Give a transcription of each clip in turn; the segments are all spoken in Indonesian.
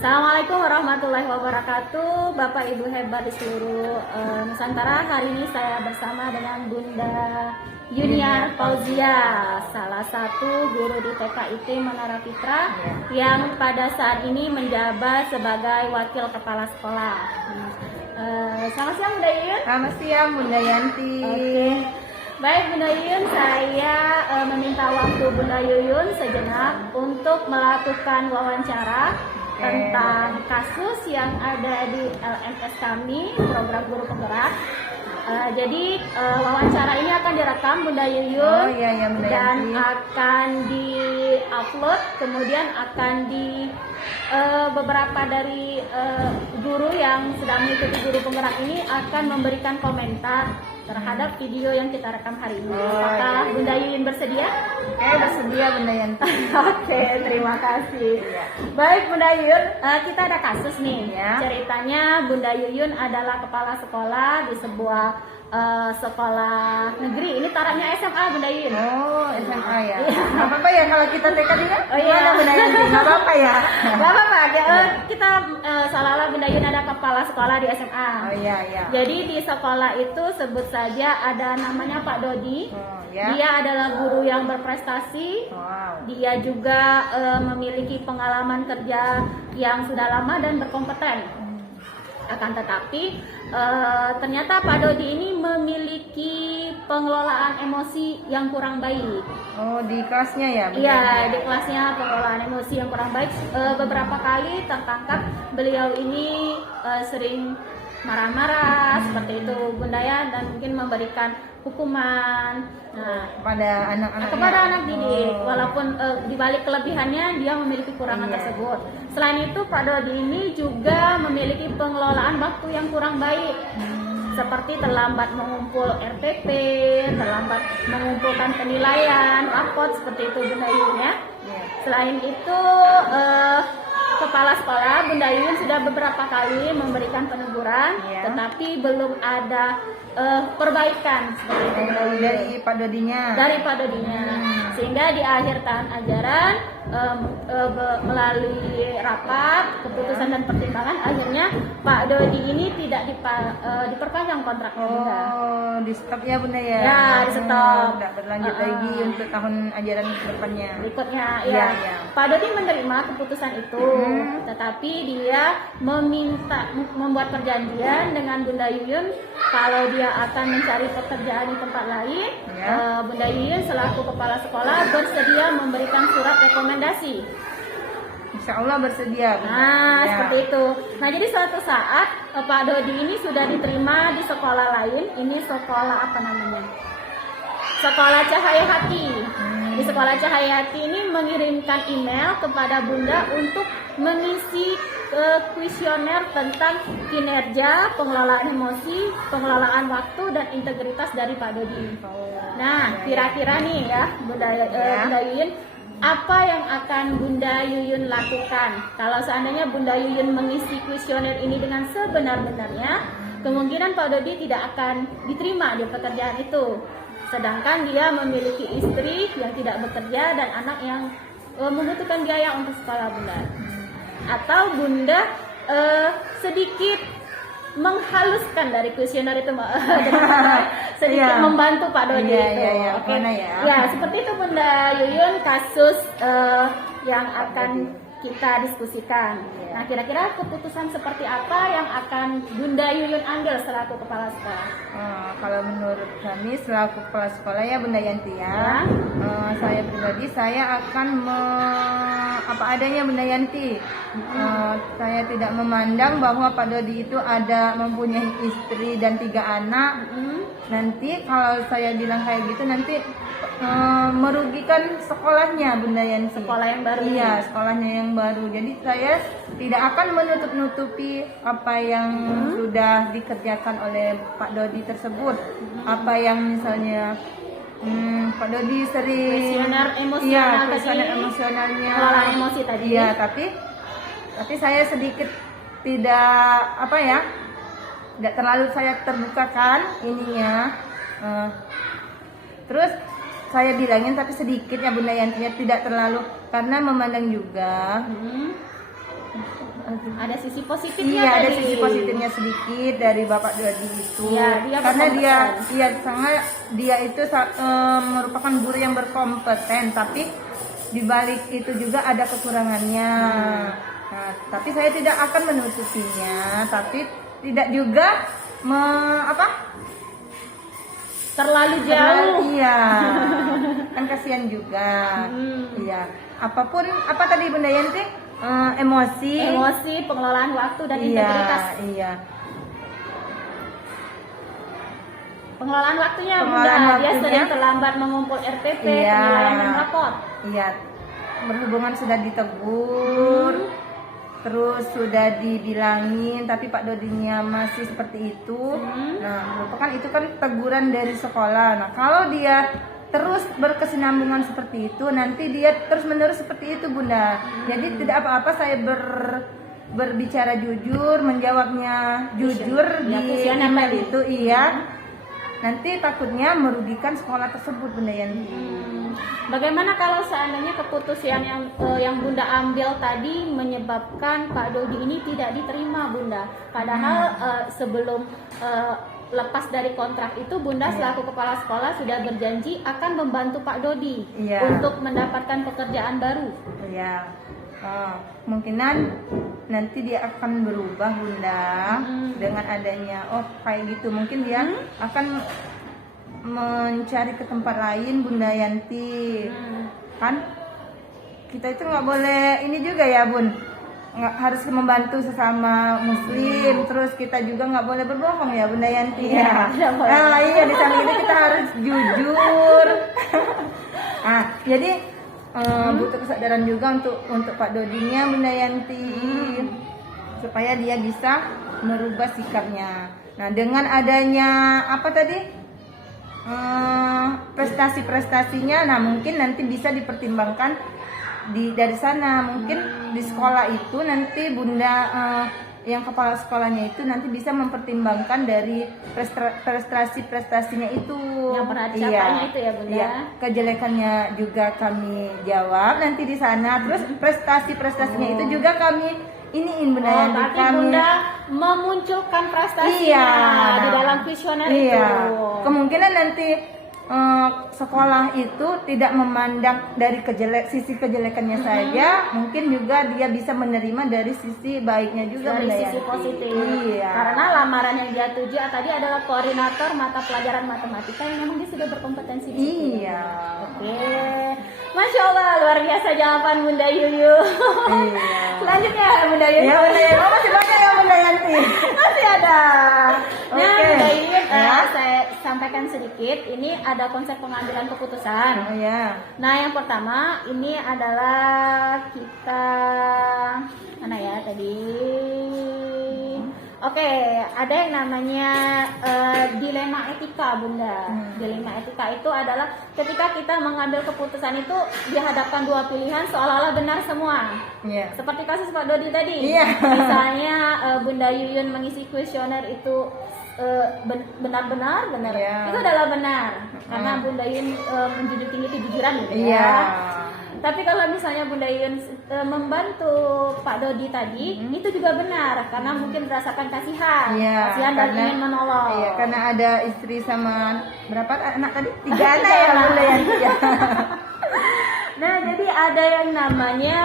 Assalamualaikum warahmatullahi wabarakatuh, Bapak Ibu hebat di seluruh Nusantara. Hari ini saya bersama dengan Bunda Yuniar Fauzia, salah satu guru di TKIT Menara Fitra yang pada saat ini menjabat sebagai wakil kepala sekolah. Selamat siang Bunda Yun. Selamat siang Bunda Yanti. Oke. Baik Bunda Yuyun, saya meminta waktu Bunda Yuyun sejenak untuk melakukan wawancara tentang kasus yang ada di LMS kami, program guru penggerak. Jadi wawancara ini akan direkam Bunda Yuyun Bunda dan Yanti. akan di-upload, kemudian akan di beberapa dari guru yang sedang mengikuti guru penggerak ini akan memberikan komentar terhadap video yang kita rekam hari ini. Apakah Bunda Yuyun bersedia? Bersedia Bunda Yanti. Oke, terima kasih. Baik Bunda Yuyun, kita ada kasus nih. Ceritanya Bunda Yuyun adalah kepala sekolah di sebuah sekolah negeri. Ini taraknya SMA Bunda Yuyun. Oh, SMA ya. Gak apa-apa ya kalau kita TK ya? Oh iya Bunda Yanti, gak apa-apa ya? Gak apa-apa, kita seolah-olah Bunda Yuyun ada kepala sekolah di SMA. Oh iya. Jadi di sekolah itu sebut saja ada namanya Pak Dodi. Ya. Dia adalah guru yang berprestasi. Wow. Dia juga memiliki pengalaman kerja yang sudah lama dan berkompeten. Akan tetapi ternyata Pak Dodi ini memiliki pengelolaan emosi yang kurang baik. Oh, di kelasnya ya? Iya, di kelasnya pengelolaan emosi yang kurang baik. Beberapa kali tertangkap beliau ini sering marah-marah seperti itu Bunda ya, dan mungkin memberikan hukuman kepada anak didik. Walaupun dibalik kelebihannya dia memiliki kekurangan tersebut. Selain itu Pak Dodi ini juga memiliki pengelolaan waktu yang kurang baik, seperti terlambat mengumpul RTP, terlambat mengumpulkan penilaian, rapot, seperti itu Bunda Yuyun ya. Selain itu kepala sekolah Bunda Yuyun sudah beberapa kali memberikan peneguran, tetapi belum ada perbaikan seperti itu dari Pak Dodinya. Sehingga di akhir tahun ajaran melalui rapat keputusan dan pertimbangan, akhirnya Pak Dodi ini tidak diperpanjang kontraknya. Oh, di stop ya Bunda ya? Ya, di stop. Tidak berlanjut lagi untuk tahun ajaran berikutnya. Ya. Pak Dodi menerima keputusan itu, tetapi dia membuat perjanjian dengan Bunda Yuyun kalau dia akan mencari pekerjaan di tempat lain. Bunda Yuyun selaku kepala sekolah bersedia memberikan surat rekomendasi. Insya Allah bersedia. Seperti itu. Nah, jadi suatu saat Pak Dodi ini sudah diterima di sekolah lain. Ini sekolah apa namanya? Sekolah Cahaya Hati. Di sekolah Cahaya Hati ini mengirimkan email kepada Bunda untuk mengisi kuesioner tentang kinerja, pengelolaan emosi, pengelolaan waktu, dan integritas dari Pak Dodi. Nah, kira-kira nih ya Bunda Yuyun, apa yang akan Bunda Yuyun lakukan kalau seandainya Bunda Yuyun mengisi kuesioner ini dengan sebenar-benarnya? Kemungkinan Pak Dodi tidak akan diterima di pekerjaan itu, sedangkan dia memiliki istri yang tidak bekerja dan anak yang membutuhkan biaya untuk sekolah Bunda. Atau Bunda sedikit menghaluskan dari kuesioner itu sedikit membantu Pak Dodi itu. Seperti itu Bunda Yuyun, kasus yang akan kita diskusikan. Nah, kira-kira keputusan seperti apa yang akan Bunda Yuyun ambil selaku kepala sekolah? Kalau menurut kami selaku kepala sekolah ya Bunda Yanti ya, saya pribadi saya akan apa adanya Bunda Yanti. Saya tidak memandang bahwa Pak Dodi itu ada mempunyai istri dan 3 anak. Nanti kalau saya bilang kayak gitu nanti merugikan sekolahnya Bunda Yanti. Sekolah yang baru. Iya, sekolahnya yang baru. Jadi saya tidak akan menutup-nutupi apa yang sudah dikerjakan oleh Pak Dodi tersebut. Apa yang misalnya Pak Dodi sering kuesioner emosional emosionalnya, pengelolaan emosi tadi. Iya, tapi saya sedikit tidak tidak terlalu saya terbukakan ininya. Terus saya bilangin tapi sedikit ya Bunda Yantinya, tidak terlalu, karena memandang juga ada sisi positifnya Iya, ada tadi. sisi positifnya sedikit dari Bapak Dodi itu. Iya, dia karena berkompeten. dia itu merupakan guru yang berkompeten, tapi di balik itu juga ada kekurangannya. Nah, tapi saya tidak akan menutupinya, tapi tidak juga Terlalu jauh. Iya, kan kasihan juga. Iya, apapun apa tadi Bunda Yanti, emosi, pengelolaan waktu dan iya, integritas. iya. Pengelolaan waktunya Pengelolaan Bunda, dia waktunya. sering terlambat mengumpul RTP, Iya. penilaian dan rapor. Iya, berhubungan sudah ditegur, terus sudah dibilangin, tapi Pak Dodinya masih seperti itu. Nah, merupakan itu kan teguran dari sekolah. Nah, kalau dia terus berkesinambungan seperti itu, nanti dia terus menerus seperti itu, Bunda. Jadi tidak apa-apa saya berbicara jujur, menjawabnya jujur Ya, di kuesioner email tadi. itu, iya. Nanti takutnya merugikan sekolah tersebut, Bunda Yanti. Bagaimana kalau seandainya keputusan yang Bunda ambil tadi menyebabkan Pak Dodi ini tidak diterima, Bunda? Padahal sebelum lepas dari kontrak itu Bunda selaku kepala sekolah sudah berjanji akan membantu Pak Dodi untuk mendapatkan pekerjaan baru. Iya. Kemungkinan nanti dia akan berubah, Bunda, dengan adanya kayak gitu. Mungkin dia akan mencari ke tempat lain, Bunda Yanti. Kan kita itu nggak boleh ini juga ya, Bun, nggak harus membantu sesama muslim. Terus kita juga nggak boleh berbohong ya, Bunda Yanti. Iya, Ya. Iya, di samping itu kita harus jujur. Jadi butuh kesadaran juga untuk Pak Dodinya, Bunda Yanti, supaya dia bisa merubah sikapnya. Nah, dengan adanya apa tadi, prestasi-prestasinya, nah mungkin nanti bisa dipertimbangkan dari sana. Mungkin di sekolah itu nanti Bunda yang kepala sekolahnya itu nanti bisa mempertimbangkan dari prestasinya itu. Yang pernah dicapainya itu ya, Bunda. Iya, kejelekannya juga kami jawab nanti di sana. Terus prestasinya itu juga kami iniin, Bunda Yanti. Berarti Bunda memunculkan prestasinya di dalam kuesioner itu. Kemungkinan nanti sekolah itu tidak memandang dari sisi kejelekannya saja, mungkin juga dia bisa menerima dari sisi baiknya juga, dari Bunda sisi Yanti. positif. Iya. Karena lamaran yang dia tuju tadi adalah koordinator mata pelajaran matematika yang memang dia sudah berkompetensi di situ. Iya. Oke, Masya Allah, luar biasa jawaban Bunda Yuyu. Iya. Selanjutnya Bunda Yuyu. Ya, Bunda Yanti. Masih banyak ya, Bunda Yanti. Masih ada. Nah, Oke. Bunda Yuyu, Ya. saya sampaikan sedikit. Ini ada konsep pengambilan keputusan. Oh ya. Nah, yang pertama ini adalah kita mana ya tadi? Oke, ada yang namanya dilema etika, Bunda. Dilema etika itu adalah ketika kita mengambil keputusan itu dihadapkan dua pilihan seolah-olah benar semua. Iya. Seperti kasus Pak Dodi tadi. Iya. Misalnya Bunda Yuyun mengisi kuesioner itu benar, Iya. itu adalah benar karena Bunda Yuyun menjunjung tinggi kejujuran gitu Iya. ya. Tapi kalau misalnya Bunda Yuyun membantu Pak Dodi tadi, itu juga benar karena mungkin berdasarkan kasihan, Iya, dan ingin menolong. Iya, karena ada istri sama berapa anak tadi? 3 anak ya, Bunda Yanti ya. Nah, jadi ada yang namanya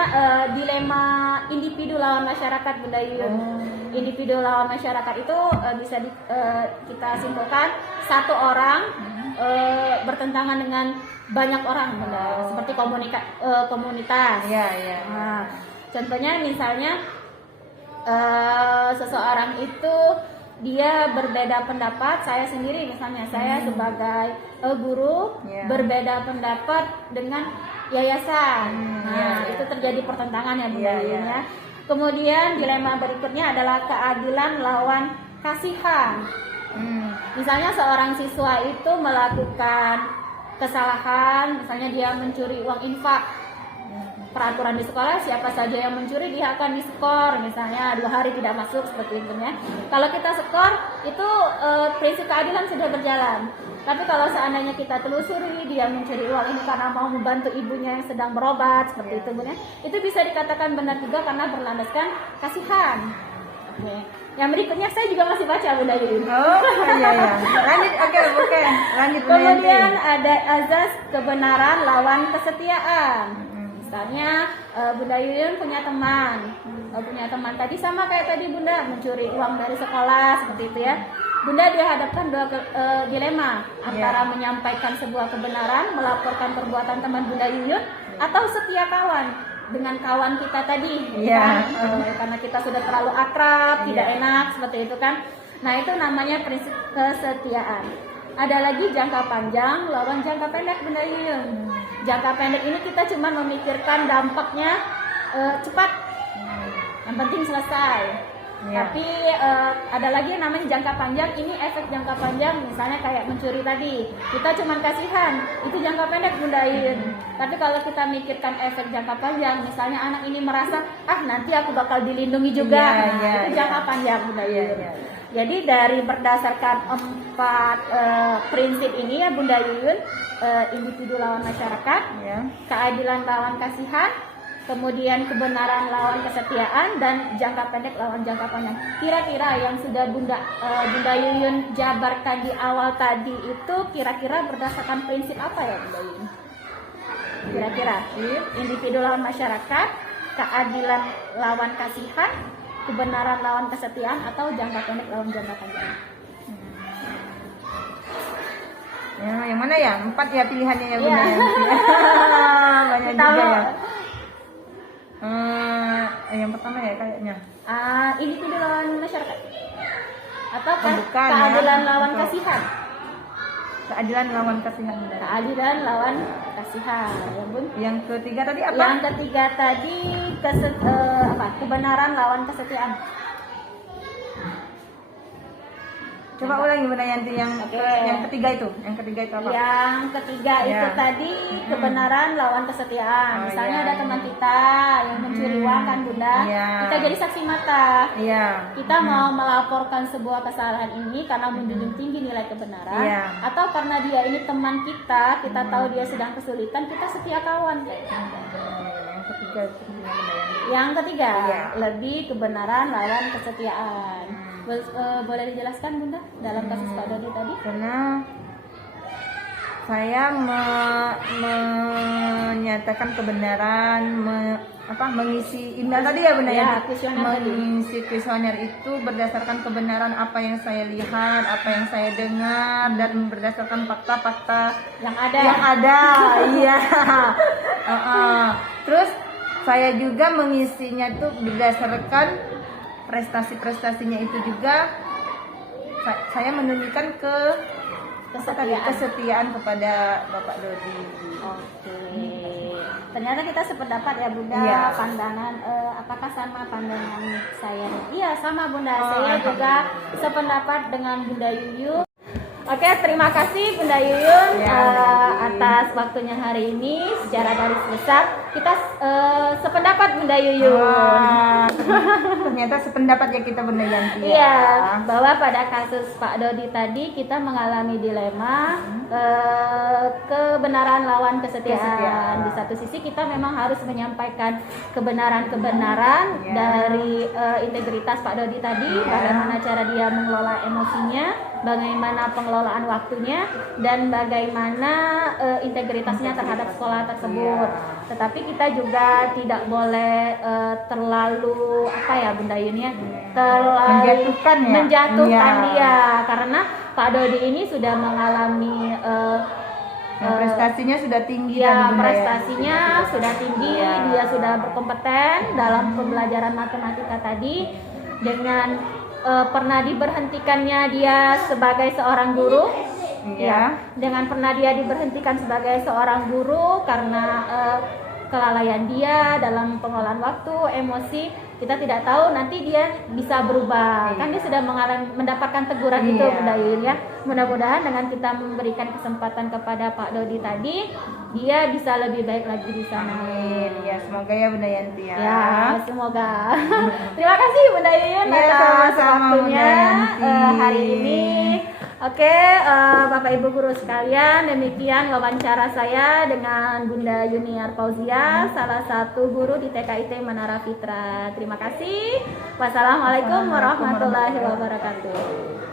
dilema individu lawan masyarakat, Bunda Yuyun. Individu lawan masyarakat itu bisa kita simpulkan satu orang bertentangan dengan banyak orang, Bunda. Seperti komunitas. Iya, iya. Nah, contohnya misalnya seseorang itu dia berbeda pendapat, saya sendiri misalnya saya sebagai guru berbeda pendapat dengan yayasan. Itu terjadi pertentangan ya, Bunda Yuyun ya. Kemudian dilema berikutnya adalah keadilan lawan kasihan. Misalnya seorang siswa itu melakukan kesalahan, misalnya dia mencuri uang infak. Peraturan di sekolah siapa saja yang mencuri dia akan diskor, misalnya 2 hari tidak masuk seperti itu ya. Kalau kita skor itu prinsip keadilan sudah berjalan. Tapi kalau seandainya kita telusuri dia mencuri uang ini karena mau membantu ibunya yang sedang berobat seperti itu Bunda, itu bisa dikatakan benar juga karena berlandaskan kasihan. Oke. Yang berikutnya saya juga masih baca Bunda Yuyun. Oh iya ya. Lanjut, oke. Lanjut Bunda Yanti. Kemudian ada azas kebenaran lawan kesetiaan. Misalnya Bunda Yuyun punya teman tadi sama kayak tadi Bunda mencuri uang dari sekolah seperti itu ya. Bunda dihadapkan dua dilema antara menyampaikan sebuah kebenaran, melaporkan perbuatan teman Bunda Yuyun, atau setia kawan dengan kawan kita tadi, karena kita sudah terlalu akrab, tidak enak seperti itu kan. Nah itu namanya prinsip kesetiaan. Ada lagi jangka panjang lawan jangka pendek Bunda Yuyun. Jangka pendek ini kita cuma memikirkan dampaknya cepat, yang penting selesai. Tapi ada lagi yang namanya jangka panjang. Ini efek jangka panjang, misalnya kayak mencuri tadi, kita cuma kasihan, itu jangka pendek Bunda Yuyun. Tapi kalau kita mikirkan efek jangka panjang, misalnya anak ini merasa nanti aku bakal dilindungi juga, itu jangka panjang Bunda Yuyun. Jadi dari berdasarkan 4 prinsip ini ya Bunda Yuyun, individu lawan masyarakat, keadilan lawan kasihan, kemudian kebenaran lawan kesetiaan, dan jangka pendek lawan jangka panjang. Kira-kira yang sudah Bunda Yuyun jabarkan di awal tadi itu kira-kira berdasarkan prinsip apa ya Bunda Yuyun? Kira-kira individu lawan masyarakat, keadilan lawan kasihan, kebenaran lawan kesetiaan, atau jangka pendek lawan jangka panjang? Yang mana ya? 4 ya pilihannya ya Bunda. Banyak juga ya. Yang pertama ya kayaknya individu lawan masyarakat atau bukan, keadilan lawan kasihan? Keadilan lawan kasihan. Keadilan lawan kasihan ya Bun. Yang ketiga tadi apa? Yang ketiga tadi kebenaran lawan kesetiaan. Coba ulangi Bunda Yanti yang ketiga itu. Yang ketiga itu apa? Yang ketiga itu tadi kebenaran lawan kesetiaan. Misalnya ada teman kita yang mencuri uang kan Bunda. Kita jadi saksi mata. Kita mau melaporkan sebuah kesalahan ini karena menjunjung tinggi nilai kebenaran, atau karena dia ini teman kita tahu dia sedang kesulitan, kita setia kawan kayak gitu. Yang ketiga lebih kebenaran lawan kesetiaan. Boleh dijelaskan Bunda dalam kasus Pak Dodi tadi? Karena saya menyatakan kebenaran, mengisi email tadi ya Bunda ya, mengisi kuesioner itu berdasarkan kebenaran apa yang saya lihat, apa yang saya dengar, dan berdasarkan fakta-fakta yang ada. Iya. Terus saya juga mengisinya tuh berdasarkan prestasi-prestasinya itu juga saya menunjukkan kesetiaan kepada Bapak Dodi. Oke. Ternyata kita sependapat ya Bunda. Pandangan apakah sama pandangan saya? Iya sama Bunda. Saya juga sependapat dengan Bunda Yuyun. Oke, terima kasih Bunda Yuyun atas waktunya hari ini secara garis besar. Kita sependapat Bunda Yuyun. Ternyata sependapat ya kita Bunda Yanti. Iya, bahwa pada kasus Pak Dodi tadi kita mengalami dilema kebenaran lawan kesetiaan. Di satu sisi kita memang harus menyampaikan kebenaran-kebenaran dari integritas Pak Dodi tadi, bagaimana cara dia mengelola emosinya, bagaimana pengelolaan waktunya, dan bagaimana integritasnya terhadap sekolah tersebut. Tetapi kita juga tidak boleh terlalu Bunda Yun ya, terlalu menjatuhkan dia, karena Pak Dodi ini sudah mengalami prestasinya sudah tinggi prestasinya sudah tinggi, dia sudah berkompeten dalam pembelajaran matematika tadi, dengan pernah diberhentikannya dia sebagai seorang guru, dengan pernah dia diberhentikan sebagai seorang guru karena kelalaian dia dalam pengelolaan waktu, emosi. Kita tidak tahu nanti dia bisa berubah, kan dia sudah mendapatkan teguran itu Bunda Yuyun ya. Mudah-mudahan dengan kita memberikan kesempatan kepada Pak Dodi tadi, dia bisa lebih baik lagi di sana. Ya, semoga ya Bunda Yanti ya. Ya, semoga. Terima kasih Bunda Yuyun atas waktunya hari ini. Oke, Bapak Ibu guru sekalian, demikian wawancara saya dengan Bunda Yuniar Fauzia, salah satu guru di TKIT Menara Fitra. Terima kasih. Wassalamualaikum warahmatullahi wabarakatuh.